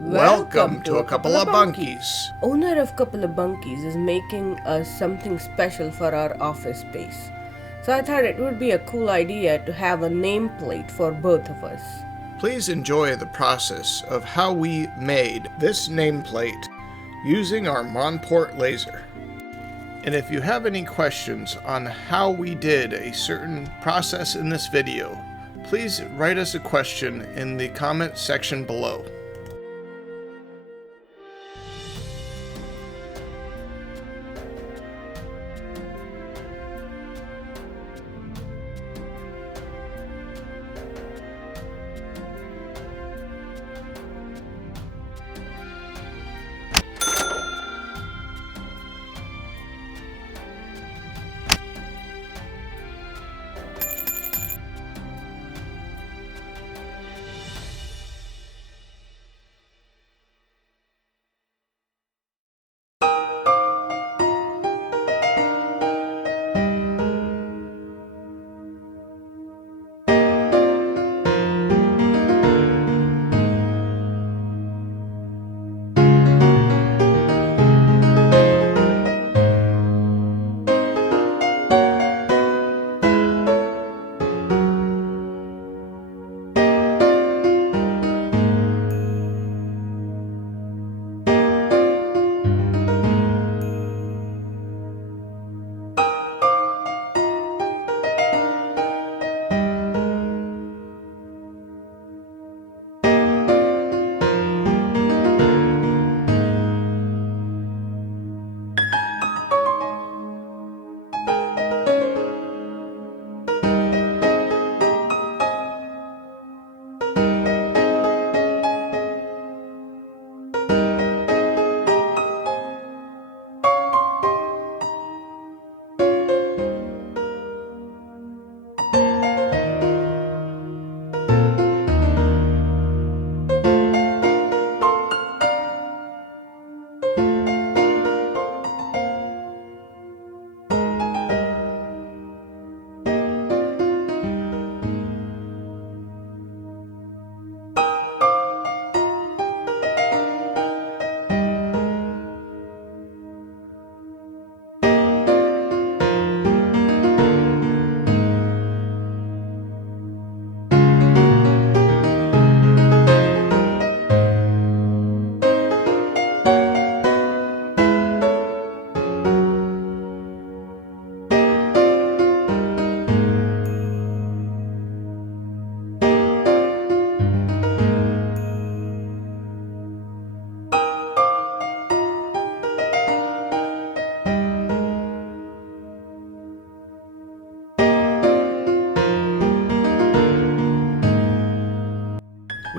Welcome to a couple of bunkies. Owner of Couple of Bunkies is making us something special for our office space. So I thought it would be a cool idea to have a nameplate for both of us. Please enjoy the process of how we made this nameplate using our Monport laser. And if you have any questions on how we did a certain process in this video, please write us a question in the comment section below.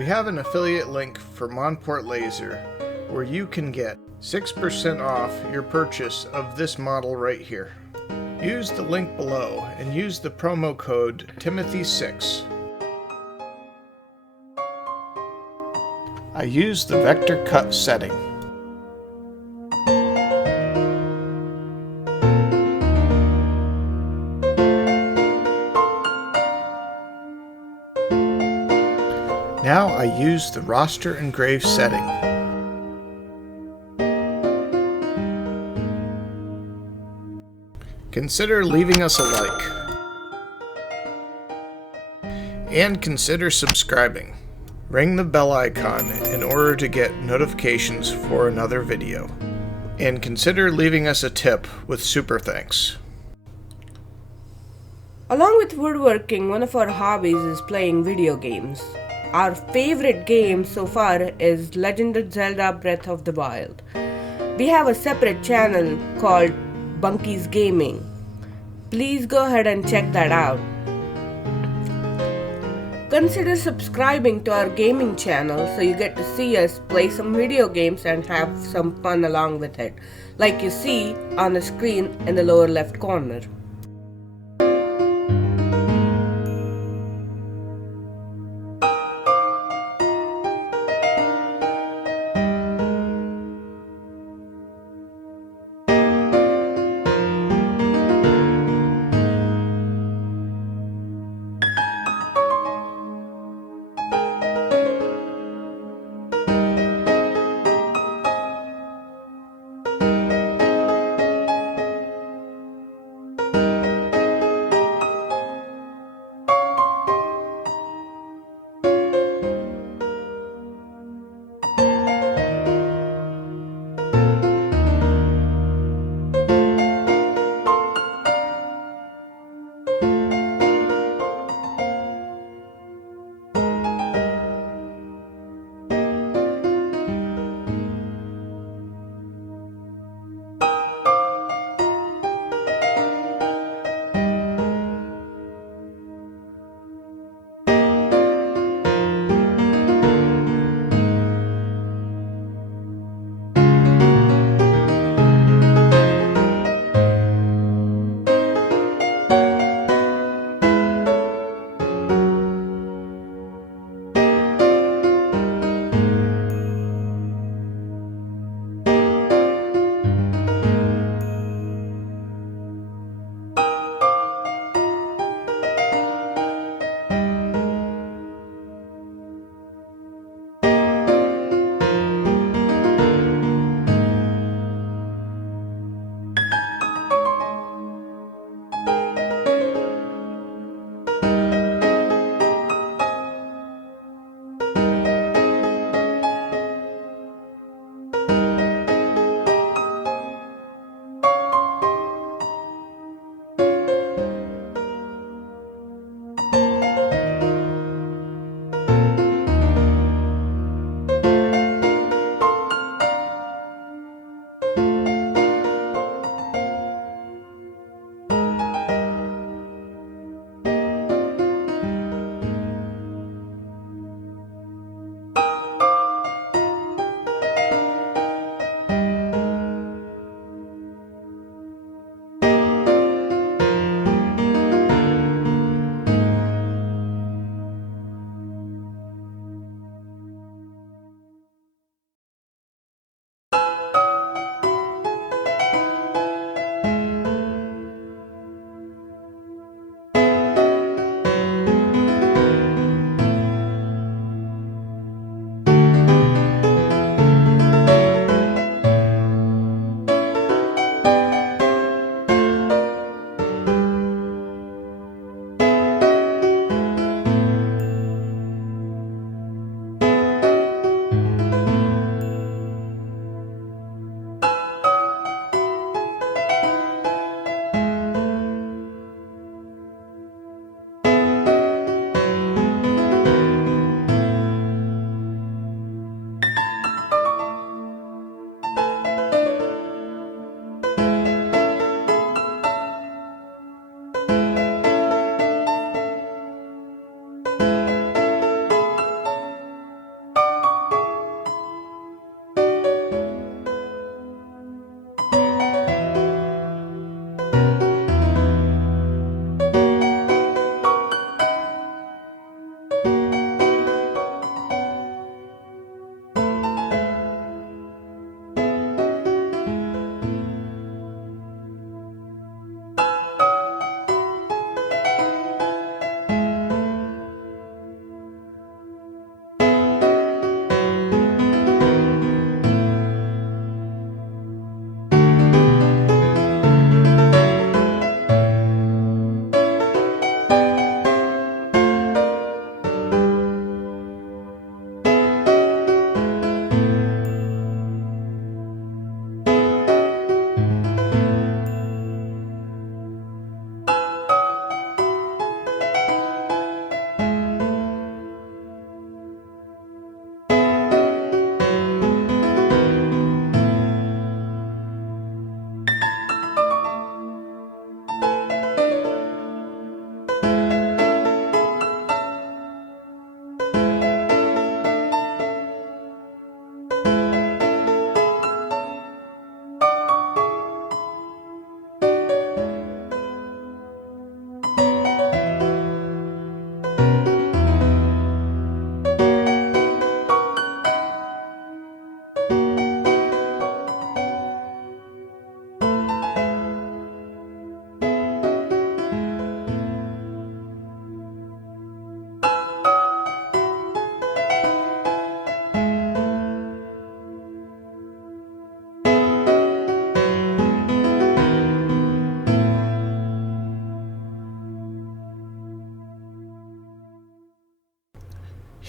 We have an affiliate link for Monport Laser where you can get 6% off your purchase of this model right here. Use the link below and use the promo code Timothy6. I use the vector cut setting. Now I use the roster engrave setting. Consider leaving us a like. And consider subscribing. Ring the bell icon in order to get notifications for another video. And consider leaving us a tip with super thanks. Along with woodworking, one of our hobbies is playing video games. Our favorite game so far is Legend of Zelda Breath of the Wild. We have a separate channel called Bunkies Gaming. Please go ahead and check that out. Consider subscribing to our gaming channel so you get to see us play some video games and have some fun along with it, like you see on the screen in the lower left corner.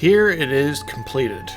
Here it is completed.